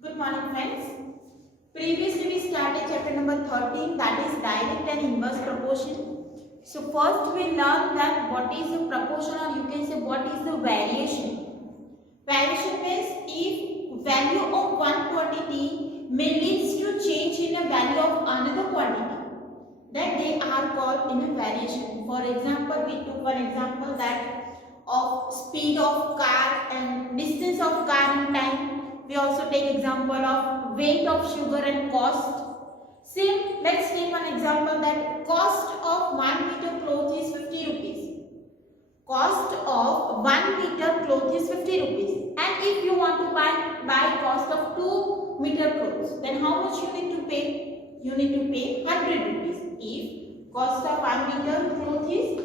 Good morning friends. Previously we started chapter number 13, that is direct and inverse proportion. So first we learned that what is the proportion, or you can say what is the variation. Variation means if value of one quantity may leads to change in a value of another quantity, then they are called in a variation. For example, we took one example that of speed of car and distance of car in time. We also take example of weight of sugar and cost. Same, let's take one example that cost of 1 meter cloth is 50 rupees. Cost of 1 meter cloth is 50 rupees. And if you want to buy cost of 2 meter clothes, then how much you need to pay? You need to pay 100 rupees. If cost of 1 meter cloth is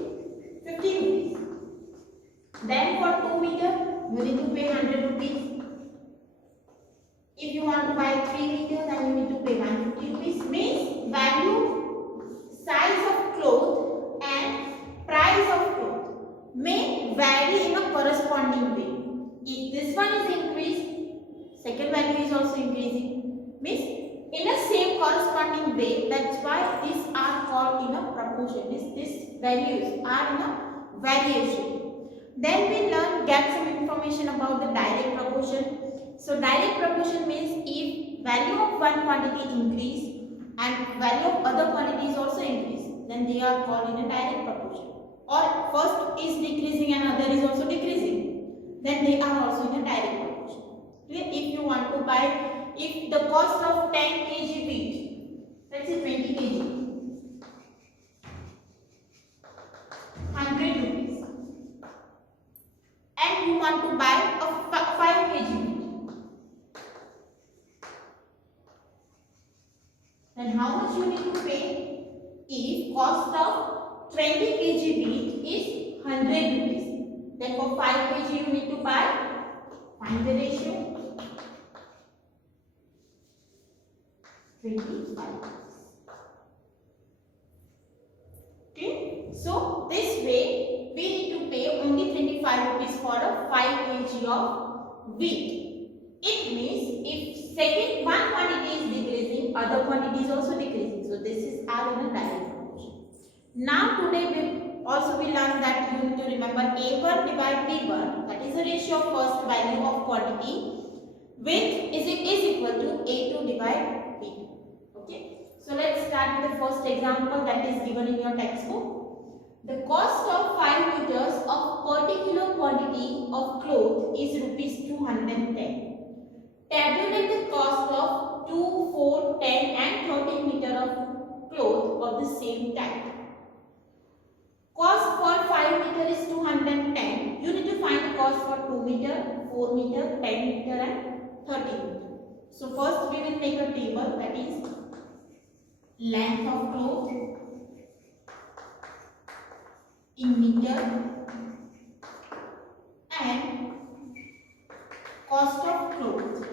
50 rupees. Then for 2 meter, you need to pay 100 rupees. If you want to buy 3 meter, then you need to pay 150 rupees. Means value, size of cloth and price of cloth may vary in a corresponding way. If this one is increased, second value is also increasing. Means in a same corresponding way. That's why these are called in a proportion. These values are in a variation. Then we get some information about the direct proportion. So direct proportion means if value of one quantity increase and value of other quantity is also increase, then they are called in a direct proportion. Or first is decreasing and other is also decreasing, then they are also in a direct proportion. If you want to buy, if the cost of 10 kg wheat, let's say 20 kg, 100 rupees, and you want to buy a 5 kg wheat, then how much you need to pay? If cost of 20 kg wheat is 100 rupees, then for 5 kg you need to buy, find the ratio, 25. Okay, so this way we need to pay only 25 rupees for a 5 kg of wheat. It means if second one quantity is decreasing, other quantity is also decreasing. So this is our in a direct proportion. Now today we learn that you need to remember A1 divide B1, that is the ratio of first value of quantity with is equal to A2 divide B2. Okay. So let's start with the first example that is given in your textbook. The cost of 5 meters of particular quantity of cloth is rupees 210. Tabulate the cost of 2, 4, 10 and 13 meter of cloth of the same type. Cost for 5 meter is 210. You need to find the cost for 2 meter, 4 meter, 10 meter and 13 meter. So first we will make a table, that is length of cloth in meter and cost of cloth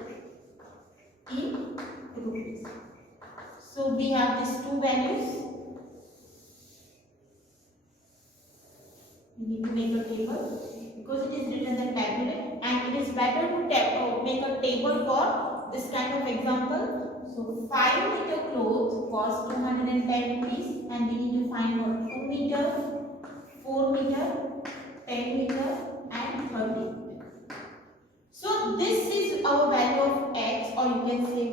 in rupees. So we have these two values. We need to make a table because it is written as tabulate, and it is better to make a table for this kind of example. So 5 meter cloth cost 210 rupees, and we need to find for 2 meter, 4 meter, 10 meter and 30 meter. So this is our value of x, or you can say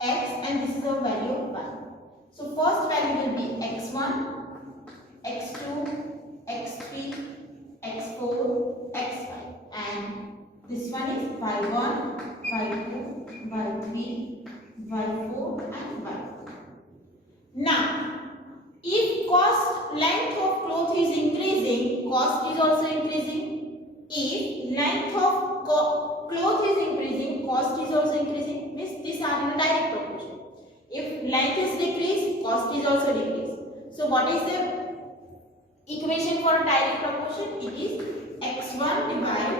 x, and this is our value of y. So first value will be x1, x2, x3, x4, x5, and this one is y1, y2, y3, y4 and y5. Now if length of cloth is increasing, cost is also increasing. If length of cloth is increasing, cost is also increasing. Means these are in a direct proportion. If length is decreased, cost is also decreased. So what is the equation for a direct proportion? It is x1 divided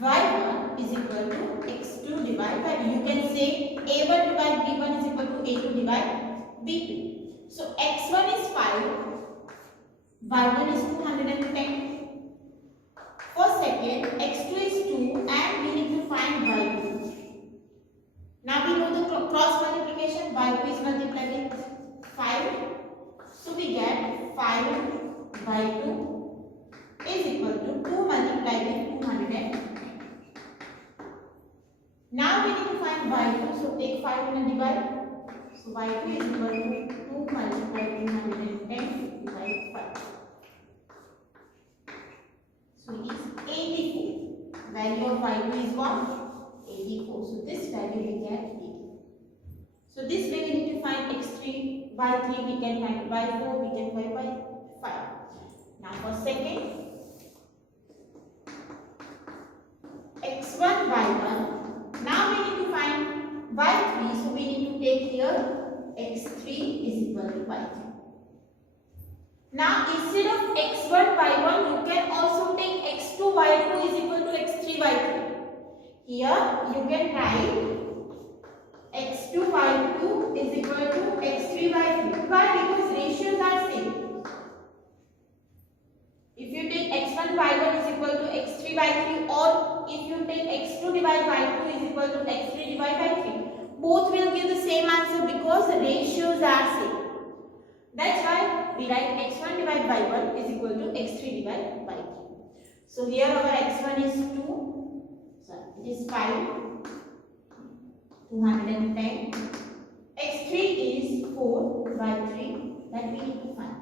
y1 is equal to x2 divided by, you can say a1 divided b1 is equal to a2 divided b2. So x1 is 5, y1 is 210. For second, x2 is 2 and we need to find y2. y2 is multiplied with 5. So we get 5 by 2 is equal to 2 multiplied with 210. Now we need to find y2. So take 5 and divide. So y2 is equal to 2 multiplied with 210 divided 5. So it is 84. Value of y2 is what? 84. So this value we get 80. So this way we need to find x3, y3 we can find y4, we can find y5. Now for second, x1, y1. Now we need to find y3. So we need to take here x3 is equal to y3. Now instead of x1, y1, you can also take x2, y2 is equal to x3, y3. Here you can write x2, y2 is equal to x3, y3. Why? Because ratios are same. If you take x1, y1 is equal to x3, y3, or if you take x2 divided y2 is equal to x3 divided y3, both will give the same answer because the ratios are same. That's why we write x1 divided y1 is equal to x3 divided y3. So here our x1 is 2, sorry, it is 5, 210. x3 is 4 by 3, that we need to find.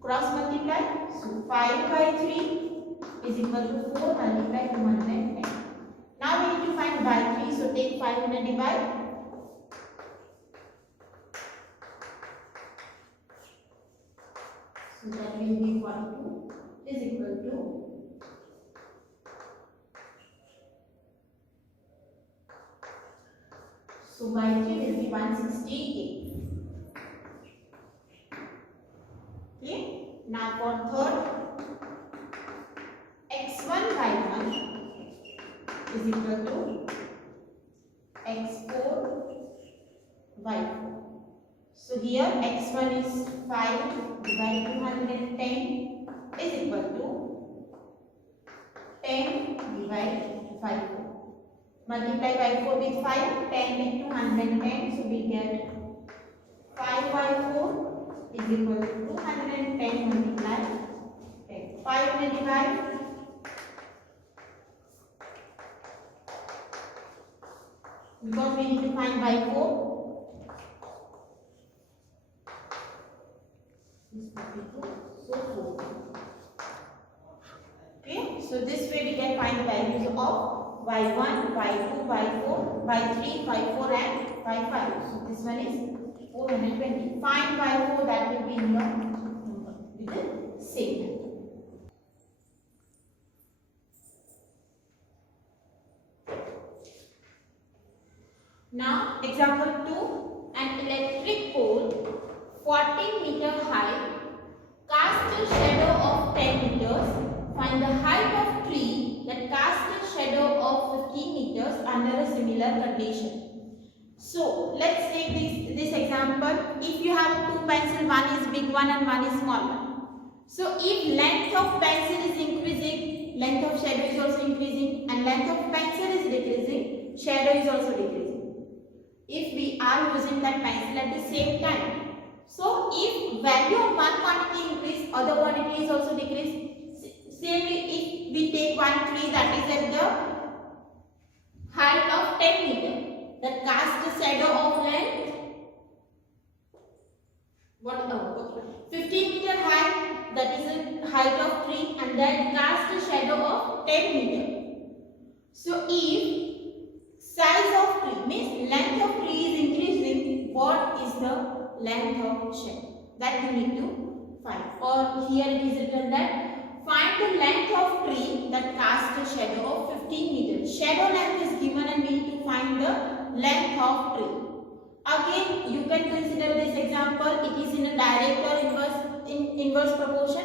Cross multiply, so 5 by 3 is equal to 4 multiply 210. Now we need to find y3, so take 5 and divide. So that will be 42 is equal to 3 will be 168. Okay. Now for third, x1 y1 is equal to x4 y4. So here x1 is 5 divided 210 is equal to 10 divided 5. Multiply by 4 with 5, 10 with 210, so we get 5 by 4 is equal to 210 multiply 10. 5 will divide. Because we need to find by 4. So 4. Okay, so this way we can find the values of y1, y2, y4, y3, y4 and y5. So this one is 420. Find y4, that will be in your number with the same number. Now example 2, an electric pole 14 meter high casts a shadow of 10 meters. Find the height of tree that casts a shadow of 15 meters under a similar condition. So let's take this example. If you have two pencils, one is big one and one is small one. So if length of pencil is increasing, length of shadow is also increasing, and length of pencil is decreasing, shadow is also decreasing. If we are using that pencil at the same time, so if value of one quantity increase, other quantity is also decrease. Same if we take one tree that is at the height of 10 meter, that casts a shadow of length 15 meter high, that is the height of tree, and that casts a shadow of 10 meter. So if size of tree means length of tree is increasing, what is the length of shadow? That you need to find. Or here it is written that find the length of tree that casts a shadow of 15 meters. Shadow length is given and we need to find the length of tree. Again, you can consider this example. It is in a direct or inverse proportion.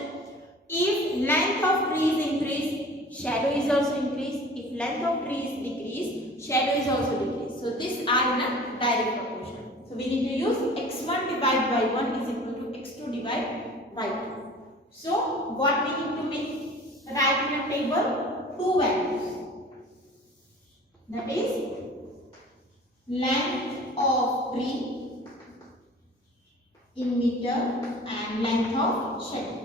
If length of tree is increased, shadow is also increased. If length of tree is decreased, shadow is also decreased. So these are in a direct proportion. So we need to use x1 divided by 1 is equal to x2 divided by 2. So what we need to make, write in a table two values, that is length of tree and length of shadow.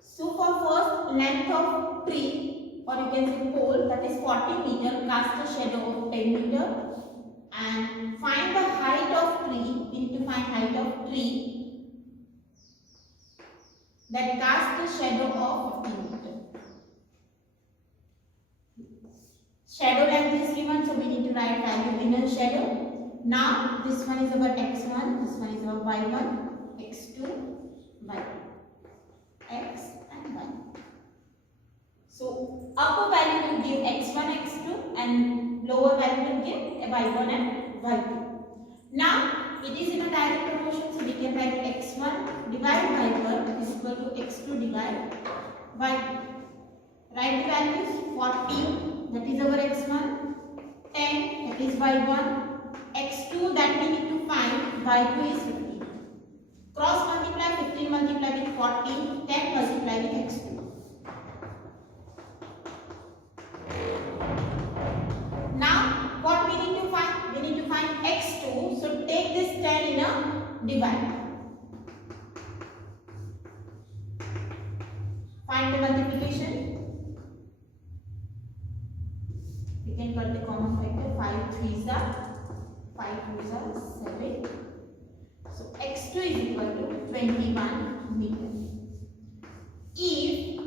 So for first, length of tree, or you can say pole, that is 40 meter, cast a shadow of 10 meter, and find the height of tree. We need to find height of tree that casts a shadow of 15 meter. Shadow length is given, so we need to write value in a shadow. Now this one is our x1, this one is our y1, x2, y2, x and y. So upper value will give x1, x2, and lower value will give y1 and y2. Now it is in a direct proportion, so we can write x1 divide y1 is equal to x2 divide y2. Write the values: 40, that is our x1, 10, that is y1, x2 that we need to find, y2 is 15. Cross multiply, 15 multiply with 40, 10 multiply with x2. Now what we need to find? We need to find x2, so take this 10 in a divide. Find the multiplication. We can cut the common factor. 5 3s are 5 2s are 7. So x2 is equal to 21 meter. If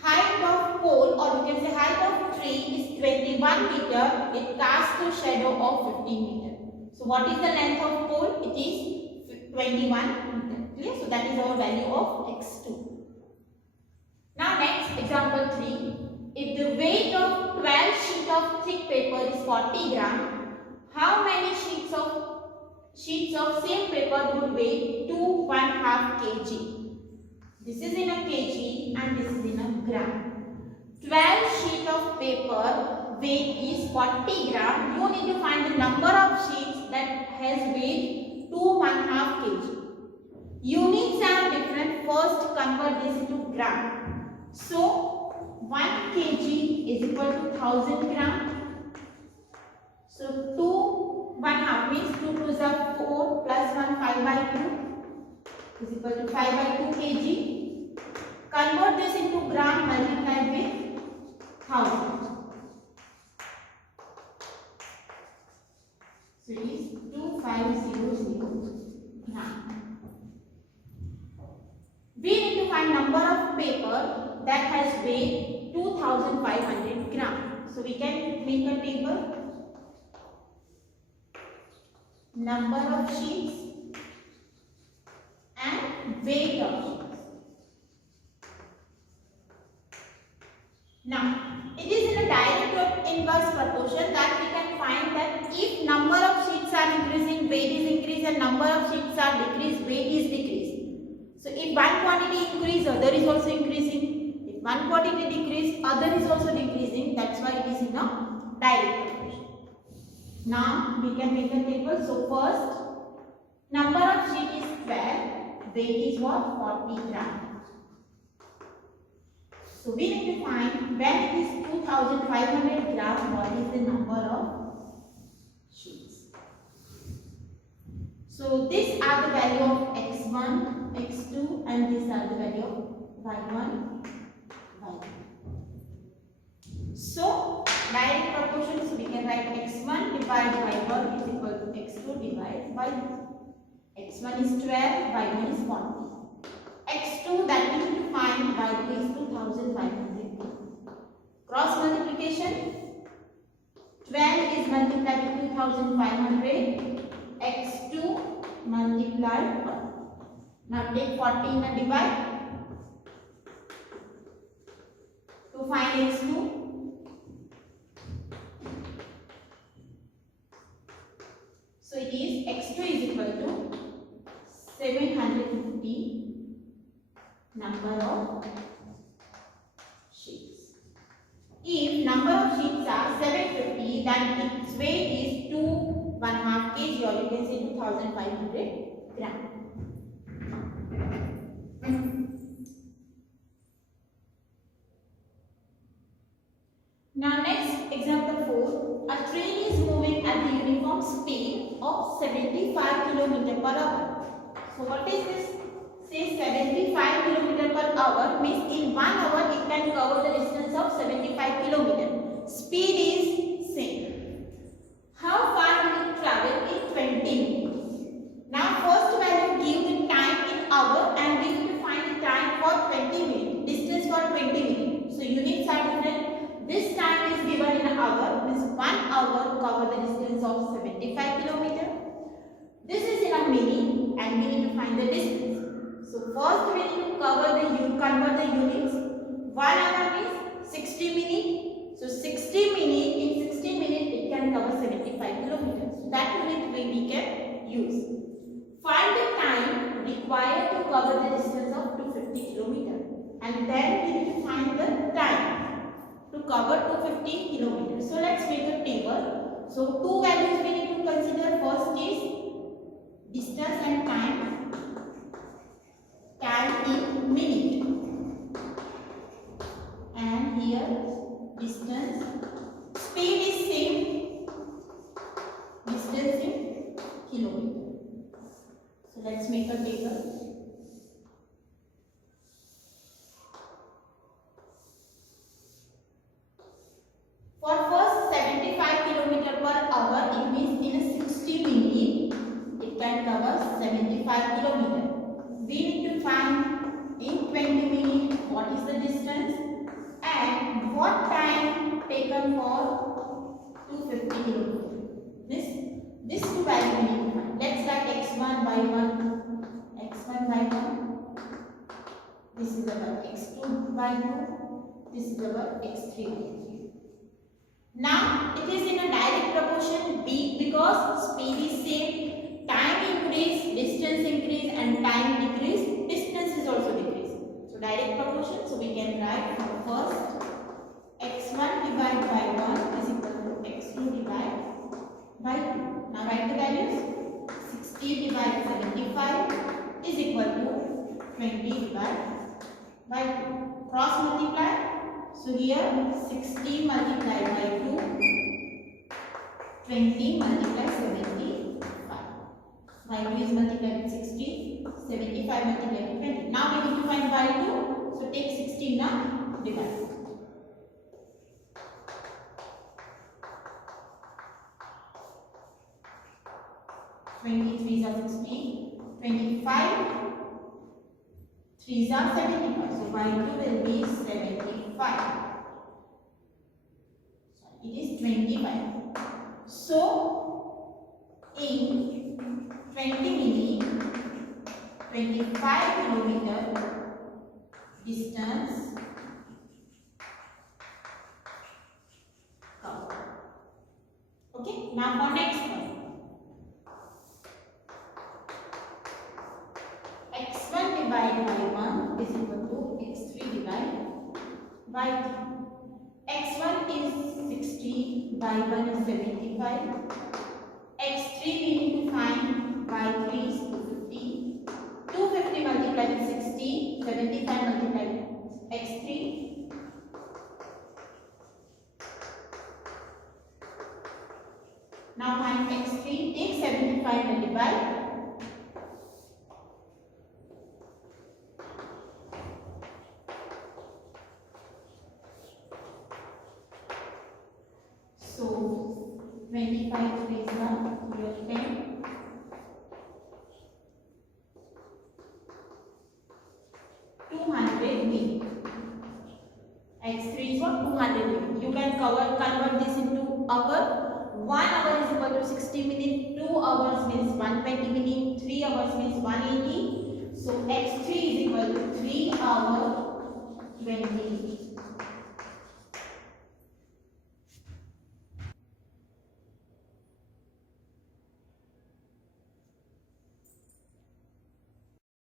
height of pole, or we can say height of tree, is 21 meter, it casts a shadow of 15 meter. So what is the length of pole? It is 21 meter. Clear? So that is our value of x2. Now next, example 3. If the weight of 12 sheets of thick paper is 40 gram, how many sheets of same paper would weigh 2.5 kg? This is in a kg and this is in a gram. 12 sheets of paper weight is 40 gram. You need to find the number of sheets that has weight 2.5 kg. Units are different. First convert this into gram. So 1 kg is equal to 1000 gram. So 2.5 means 2 2s are 4 plus 1 5 by 2 is equal to 5 by 2 kg. Convert this into gram, multiplied with 1000. So it is 2500 gram. We need to find number of paper that has weight 2500 gram. So we can make a table. Number of sheets and weight of sheets. Now it is in a direct or inverse proportion that we can find that if number of sheets are increasing, weight is increased, and number of sheets are decreased, weight is decreased. So if one quantity increase, other is also increasing. If one quantity decrease, other is also decreasing. That's why it is in a direct proportion. Now we can make a table. So first, number of sheet is 12. Weight is what? 40 gram. So we need to find when it is 2500 gram, what is the number of sheets. So these are the value of x1, x2, and these are the value of y1, y2. So direct proportion, so we can write x1 divided y1 is equal to x2 divided y2. x1 is 12, y1 is 40. x2 that we need to find, y2 is 2500. Cross multiplication, 12 is multiplied with 2500, x2 multiplied 40. Now take 40 in a divide to find x2. So it is x2 is equal to 750 number of sheets. If number of sheets are 750, then its weight is 2.5 kg, or you can say 2500 gram. Now next, example 4. A train is moving have the uniform speed of 75 km per hour. So what is this? Say 75 km per hour means in 1 hour it can cover the distance of 75 km. Speed is same. How far will it travel in 20 minutes? Now first value give the time in hour and we need to find the time for 20 minutes. Distance for 20 minutes. So units are different. This time is given in hour means 1 hour cover the distance of 75 km. This is in a minute and we need to find the distance. So first we need to convert the units. 1 hour means 60 minutes. So 60 minutes, in 60 minutes it can cover 75 kilometers. So that unit we can use. Find the time required to cover the distance of 250 kilometers. And then we need to find the time to cover 250 kilometers. So let's make a table. So two values we need to consider. First is distance and time. Time in minute, and here distance. Speed is same, distance in kilometer. So let's make a table. For first 75 km per hour, it means in a 60 minutes it can cover 75 km. We need to find in 20 minutes what is the distance and what time taken for 250 kilometers. This two values we need to find. Let's write x1 by 1, x1 by 1. This is our x2 by 2. This is our x3 by 3. Now it is in a direct proportion b because speed is same. Time increase, distance increase and time decrease, distance is also decrease. So direct proportion, so we can write first x1 divided by 1 is equal to x2 divided by 2. Now write the values. 60 divided 75 is equal to 20 divided by 2. Cross multiply. So here 60 multiplied by 2, 20 multiplied 75. Y2 is multiplied with 60, 75 multiplied with 20. Now we need to find Y2. So take 16 now, divide. Threes are 16, 25, 3s are 75. So Y2 will be 75. It is 25. So in 20 minutes, 25 kilometer distance covered. Okay, now for next one. x1 divided by 1 is equal to x3 divided by 3. x1 is 60, by 1 is 75. x3 we need to find. Y3 is 250. 250 multiplied with 60. 75 multiplied with x3. Now find x3. Take 75 and divide. So 25 3 is 10. 200 minutes. x3 is what? 200 minutes. You can convert this into hour. 1 hour is equal to 60 minutes. 2 hours means 120 minutes. 3 hours means 180. So x3 is equal to 3 hours 20